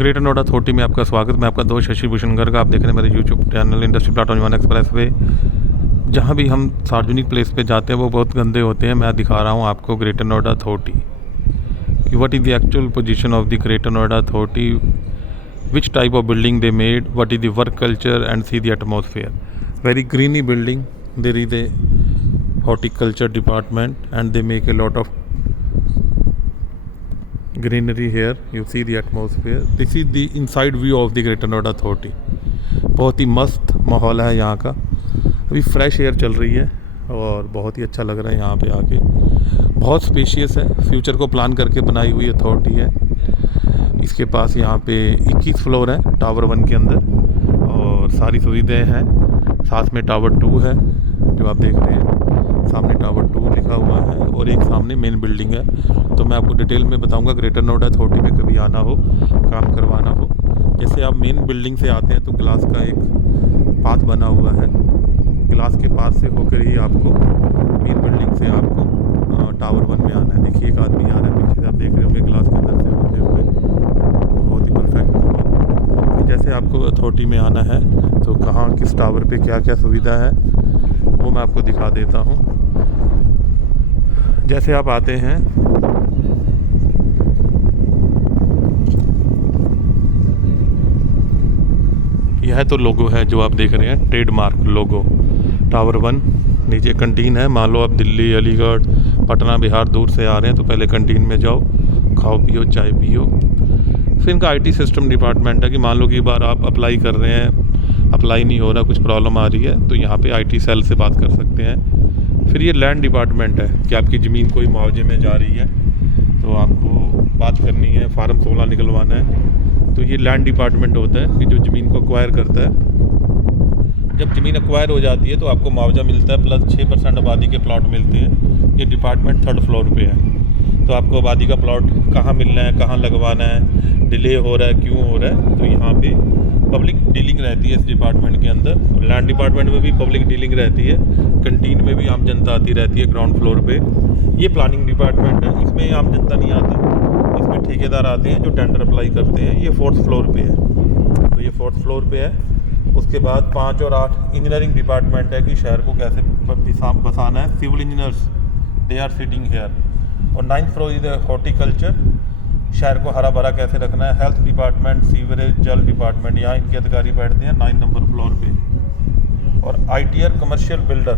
Greater Noida authority में आपका स्वागत। मैं आपका दोस्त शशि भूषण गर्ग। आप देख रहे हैं मेरे YouTube channel industry plot on express way. जहाँ भी हम सार्वजनिक प्लेस पे जाते हैं वो बहुत गंदे होते हैं। मैं दिखा रहा हूँ आपको ग्रेटर नोएडा अथॉरिटी कि what is the actual position of the greater Noida authority, which type of building they made, what is the work culture and see the atmosphere. Very greeny building, there is a horticulture department and they make a lot of greenery here. You see the atmosphere. This is the inside view of the Greater Noida Authority. बहुत ही मस्त माहौल है यहाँ का। अभी fresh air चल रही है और बहुत ही अच्छा लग रहा है यहाँ पे आके। बहुत स्पेशियस है, फ्यूचर को प्लान करके बनाई हुई अथॉरिटी है। इसके पास यहाँ पे 21 फ्लोर है टावर 1 के अंदर और सारी सुविधाएं हैं। साथ में टावर 2 है जो आप देख रहे हैं, सामने टावर 2 लिखा हुआ है और एक सामने मेन बिल्डिंग है। तो मैं आपको डिटेल में बताऊंगा ग्रेटर नोएडा अथॉरिटी में कभी आना हो, काम करवाना हो। जैसे आप मेन बिल्डिंग से आते हैं तो ग्लास का एक पाथ बना हुआ है, ग्लास के पास से होकर ही आपको मेन बिल्डिंग से आपको टावर 1 में आना है। देखिए एक आदमी आ रहा है पीछे से, आप देख रहे होंगे ग्लास के अंदर से होते हुए। बहुत ही परफेक्ट होगा। जैसे आपको अथॉरिटी में आना है तो कहाँ किस टावर पे क्या क्या सुविधा है वो मैं आपको दिखा देता हूँ। जैसे आप आते हैं यह तो लोगो है जो आप देख रहे हैं, ट्रेडमार्क लोगो टावर 1। नीचे कंटीन है। मान लो आप दिल्ली, अलीगढ़, पटना, बिहार दूर से आ रहे हैं तो पहले कंटीन में जाओ, खाओ पियो, चाय पियो। फिर इनका आईटी सिस्टम डिपार्टमेंट है कि मान लो कि बार आप अप्लाई कर रहे हैं, अप्लाई नहीं हो रहा, कुछ प्रॉब्लम आ रही है तो यहाँ पे आईटी सेल से बात कर सकते हैं। फिर ये लैंड डिपार्टमेंट है कि आपकी ज़मीन कोई मुआवजे में जा रही है तो आपको बात करनी है, फार्म 16 निकलवाना है। तो ये लैंड डिपार्टमेंट होता है कि जो ज़मीन को एक्वायर करता है। जब ज़मीन एक्वायर हो जाती है तो आपको मुआवजा मिलता है प्लस 6% आबादी के प्लॉट मिलते हैं। ये डिपार्टमेंट 3rd फ्लोर पे है। तो आपको आबादी का प्लॉट कहाँ मिलना है, कहाँ लगवाना है, डिले हो रहा है, क्यों हो रहा है, तो यहाँ पे पब्लिक डीलिंग रहती है इस डिपार्टमेंट के अंदर। और लैंड डिपार्टमेंट में भी पब्लिक डीलिंग रहती है। कंटीन में भी आम जनता आती रहती है ग्राउंड फ्लोर पे। ये प्लानिंग डिपार्टमेंट है, इसमें आम जनता नहीं आती, इसमें ठेकेदार आते हैं जो टेंडर अप्लाई करते हैं। ये 4th फ्लोर पे है, तो ये 4th फ्लोर पे है। उसके बाद 5 और 8 इंजीनियरिंग डिपार्टमेंट है कि शहर को कैसे बसाना है। Civil engineers they are sitting here. और 9th फ्लोर इज हॉर्टिकल्चर, शहर को हरा भरा कैसे रखना है। हेल्थ डिपार्टमेंट, सीवरेज, जल डिपार्टमेंट, यहाँ इनके अधिकारी बैठते हैं 9 नंबर फ्लोर पे। और आईटीआर कमर्शियल बिल्डर,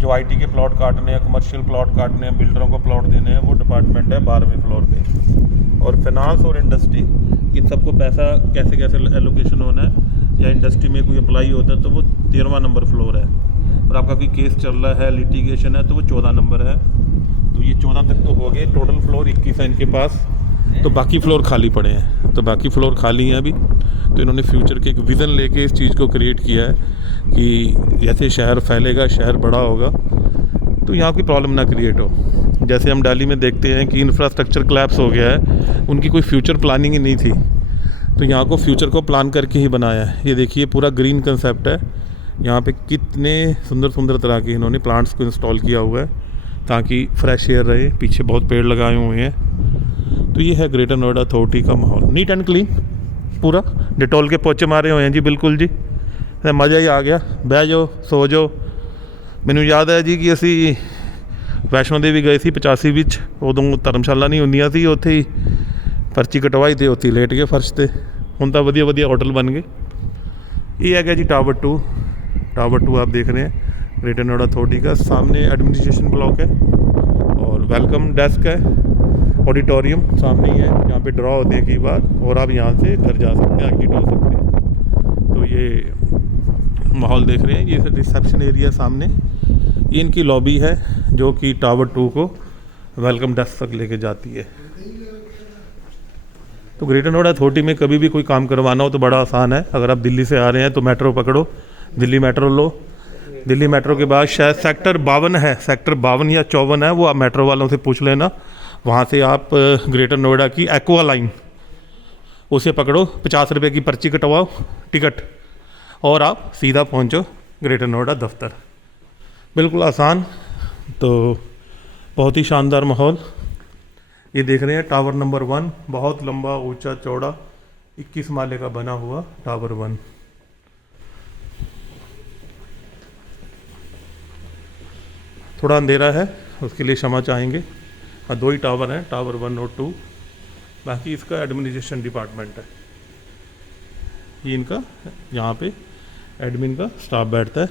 जो आईटी के प्लॉट काटने हैं, कमर्शियल प्लॉट काटने हैं, बिल्डरों को प्लॉट देने हैं, वो डिपार्टमेंट है 12वें फ्लोर पे। और फाइनेंस और इंडस्ट्री, इन सबको पैसा कैसे कैसे एलोकेशन होना है, या इंडस्ट्री में कोई अप्लाई होता है तो वो 13वां नंबर फ्लोर है। और आपका कोई केस चल रहा है, लिटिगेशन है, तो वो 14 नंबर है। तो ये 14 तक तो हो गए। टोटल फ्लोर 21 है इनके पास, तो बाकी फ्लोर खाली पड़े हैं। तो बाकी फ्लोर खाली हैं अभी। तो इन्होंने फ्यूचर के एक विज़न लेके इस चीज़ को क्रिएट किया है कि जैसे शहर फैलेगा, शहर बड़ा होगा, तो यहाँ कोई प्रॉब्लम ना क्रिएट हो। जैसे हम दिल्ली में देखते हैं कि इंफ्रास्ट्रक्चर कोलैप्स हो गया है, उनकी कोई फ्यूचर प्लानिंग ही नहीं थी। तो यहाँ को फ्यूचर को प्लान करके ही बनाया है। ये देखिए पूरा ग्रीन कंसेप्ट है। यहाँ पे कितने सुंदर सुंदर तरह के इन्होंने प्लांट्स को इंस्टॉल किया हुआ है ताकि फ्रेश एयर रहे। पीछे बहुत पेड़ लगाए हुए हैं। तो ये है ग्रेटर नोएडा अथॉरिटी का माहौल, नीट एंड क्लीन, पूरा डिटॉल के पोचे मारे हुए हैं जी। बिल्कुल जी, मज़ा ही आ गया। बह जाओ, सो जाओ। मैनू याद है जी कि असी वैष्णो देवी गए थे 85 ਵਿੱਚ। उदों धर्मशाला नहीं ਹੁੰਦੀਆਂ ਸੀ, ਉੱਥੇ ही पर्ची कटवाई तो उत्थे लेट गए फर्श पे। ਹੁਣ ਤਾਂ ਵਧੀਆ ਵਧੀਆ होटल बन गए। ये है जी टावर 2। टावर 2 आप देख रहे हैं ग्रेटर नोएडा अथॉरिटी का। सामने एडमिनिस्ट्रेशन ब्लॉक है और वेलकम डेस्क है। ऑडिटोरियम सामने ही है, यहाँ पे ड्रॉ होते हैं कई बार, और आप यहाँ से घर जा सकते हैं, एग्जिट हो सकते हैं। तो ये माहौल देख रहे हैं, ये रिसेप्शन एरिया सामने। ये इनकी लॉबी है जो कि टावर 2 को वेलकम डेस्क तक लेके जाती है। तो ग्रेटर नोएडा अथॉरिटी में कभी भी कोई काम करवाना हो तो बड़ा आसान है। अगर आप दिल्ली से आ रहे हैं तो मेट्रो पकड़ो, दिल्ली मेट्रो लो। दिल्ली मेट्रो के बाद शायद सेक्टर 52 है, सेक्टर 52 या 54 है, वो आप मेट्रो वालों से पूछ लेना। वहाँ से आप ग्रेटर नोएडा की एक्वा लाइन उसे पकड़ो, 50 रुपये की पर्ची कटवाओ टिकट, और आप सीधा पहुँचो ग्रेटर नोएडा दफ्तर। बिल्कुल आसान। तो बहुत ही शानदार माहौल। ये देख रहे हैं टावर नंबर 1, बहुत लंबा ऊंचा चौड़ा 21 माले का बना हुआ टावर 1। थोड़ा अंधेरा है, उसके लिए क्षमा चाहेंगे। हाँ, 2 ही टावर हैं, टावर 1 और 2। बाकी इसका एडमिनिस्ट्रेशन डिपार्टमेंट है। ये इनका यहाँ पे एडमिन का स्टाफ बैठता है।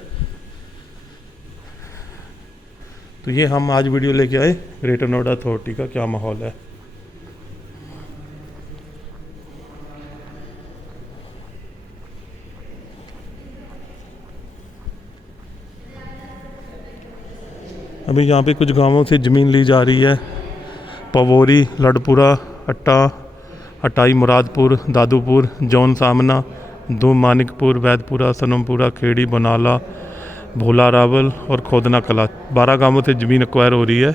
तो ये हम आज वीडियो लेके आए ग्रेटर नोएडा अथॉरिटी का क्या माहौल है। अभी यहाँ पे कुछ गांवों से ज़मीन ली जा रही है। पवोरी, लड़पुरा, अट्टा, अटाई, मुरादपुर, दादूपुर, जौन सामना, धूम, मानिकपुर, वैदपुरा, सनमपुरा, खेड़ी, बनाला, भोला रावल और खोदना कला, 12 गांवों से ज़मीन एक्वायर हो रही है।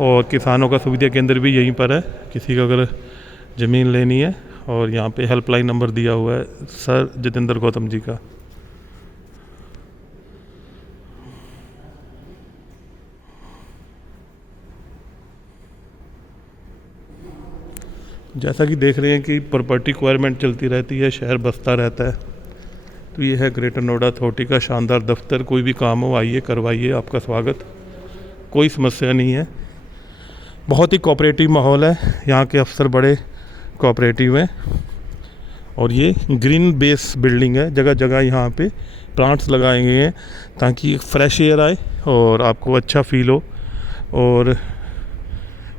और किसानों का सुविधा केंद्र भी यहीं पर है, किसी को अगर ज़मीन लेनी है। और यहाँ पे हेल्पलाइन नंबर दिया हुआ है सर जितेंद्र गौतम जी का। जैसा कि देख रहे हैं कि प्रॉपर्टी रिक्वायरमेंट चलती रहती है, शहर बसता रहता है। तो ये है ग्रेटर नोएडा अथॉरिटी का शानदार दफ्तर। कोई भी काम हो आइए, करवाइए, आपका स्वागत, कोई समस्या नहीं है। बहुत ही कोऑपरेटिव माहौल है, यहाँ के अफसर बड़े कोऑपरेटिव हैं। और ये ग्रीन बेस बिल्डिंग है, जगह जगह यहाँ पे प्लांट्स लगाए गए हैं ताकि फ्रेश एयर आए और आपको अच्छा फील हो। और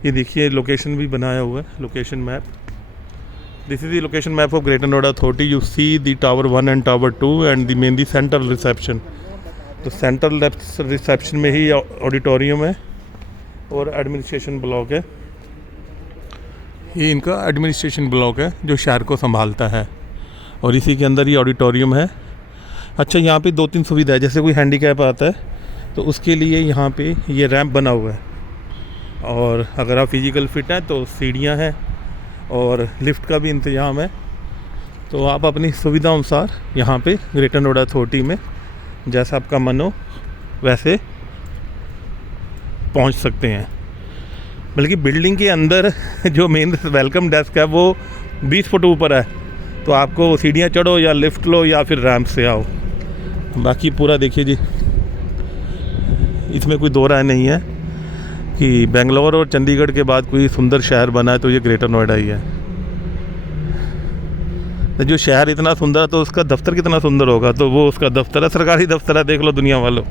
ये देखिए लोकेशन भी बनाया हुआ है, location map. This is the location map of greater Noida authority. You see the tower 1 and tower 2 and the main the central reception. तो सेंट्रल रिसेप्शन में ही ऑडिटोरियम है और एडमिनिस्ट्रेशन ब्लॉक है। ये इनका एडमिनिस्ट्रेशन ब्लॉक है जो शहर को संभालता है, और इसी के अंदर ही ऑडिटोरियम है। अच्छा, यहाँ पे 2-3 सुविधा है। जैसे कोई हैंडीकैप आता है तो उसके लिए यहाँ पे ये रैंप बना हुआ है, और अगर आप फिज़िकल फिट हैं तो सीढ़ियाँ हैं और लिफ्ट का भी इंतज़ाम है। तो आप अपनी सुविधा अनुसार यहाँ पे ग्रेटर नोएडा अथॉरिटी में जैसा आपका मन हो वैसे पहुँच सकते हैं। बल्कि बिल्डिंग के अंदर जो मेन वेलकम डेस्क है वो 20 फुट ऊपर है, तो आपको सीढ़ियाँ चढ़ो या लिफ्ट लो या फिर रैंप से आओ। बाकी पूरा देखिए जी, इसमें कोई दो राय नहीं है कि बेंगलोर और चंडीगढ़ के बाद कोई सुंदर शहर बना है तो ये ग्रेटर नोएडा ही है। तो जो शहर इतना सुंदर है तो उसका दफ्तर कितना सुंदर होगा। तो वो उसका दफ्तर है, सरकारी दफ्तर है, देख लो दुनिया वालों।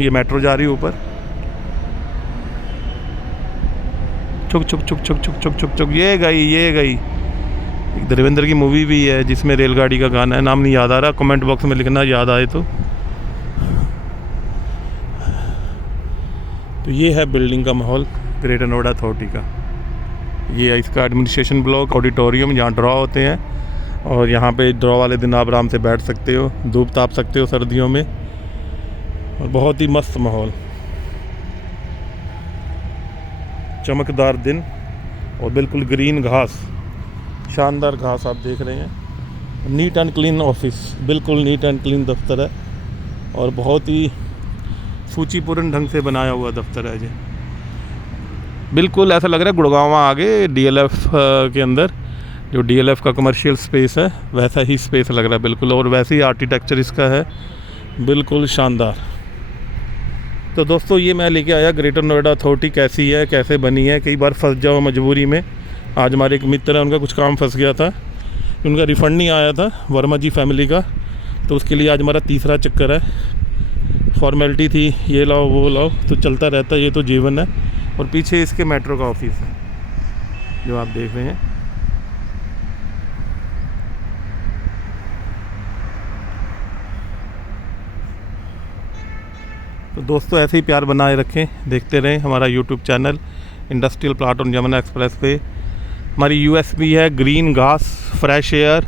ये मेट्रो जा रही है ऊपर, चुक चुक चुक चुक चुक चुक चुक चुक, ये गई। एक धर्मेंद्र की मूवी भी है जिसमें रेलगाड़ी का गाना है, नाम नहीं याद आ रहा, कमेंट बॉक्स में लिखना याद आए तो ये है बिल्डिंग का माहौल ग्रेटर नोएडा अथॉरिटी का। ये है इसका एडमिनिस्ट्रेशन ब्लॉक, ऑडिटोरियम, यहाँ ड्रॉ होते हैं और यहाँ पे ड्रॉ वाले दिन आप आराम से बैठ सकते हो, धूप ताप सकते हो सर्दियों में। और बहुत ही मस्त माहौल, चमकदार दिन और बिल्कुल ग्रीन घास, शानदार घास आप देख रहे हैं। नीट एंड क्लीन ऑफिस, बिल्कुल नीट एंड क्लीन दफ्तर है और बहुत ही सूचीपूर्ण ढंग से बनाया हुआ दफ्तर है जी। बिल्कुल ऐसा लग रहा है गुड़गांव आगे डीएलएफ के अंदर जो डीएलएफ का कमर्शियल स्पेस है वैसा ही स्पेस लग रहा है बिल्कुल, और वैसे ही आर्किटेक्चर इसका है, बिल्कुल शानदार। तो दोस्तों ये मैं लेके आया ग्रेटर नोएडा अथॉरिटी कैसी है, कैसे बनी है। कई बार फंस जाओ मजबूरी में। आज हमारे एक मित्र है, उनका कुछ काम फंस गया था, उनका रिफ़ंड नहीं आया था वर्मा जी फैमिली का, तो उसके लिए आज हमारा तीसरा चक्कर है। फॉर्मेलिटी थी, ये लाओ वो लाओ, तो चलता रहता है, ये तो जीवन है। और पीछे इसके मेट्रो का ऑफिस है जो आप देख रहे हैं। तो दोस्तों ऐसे ही प्यार बनाए रखें, देखते रहें हमारा YouTube channel industrial plot on Yamuna express पे। हमारी यूएसपी है ग्रीन घास, फ्रेश एयर,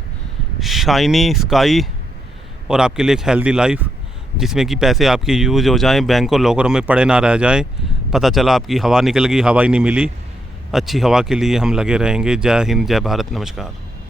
शाइनी स्काई और आपके लिए एक हेल्दी लाइफ, जिसमें कि पैसे आपके यूज़ हो जाएं, बैंक और लॉकरों में पड़े ना रह जाएं। पता चला आपकी हवा निकल गई, हवा ही नहीं मिली। अच्छी हवा के लिए हम लगे रहेंगे। जय हिंद, जय भारत, नमस्कार।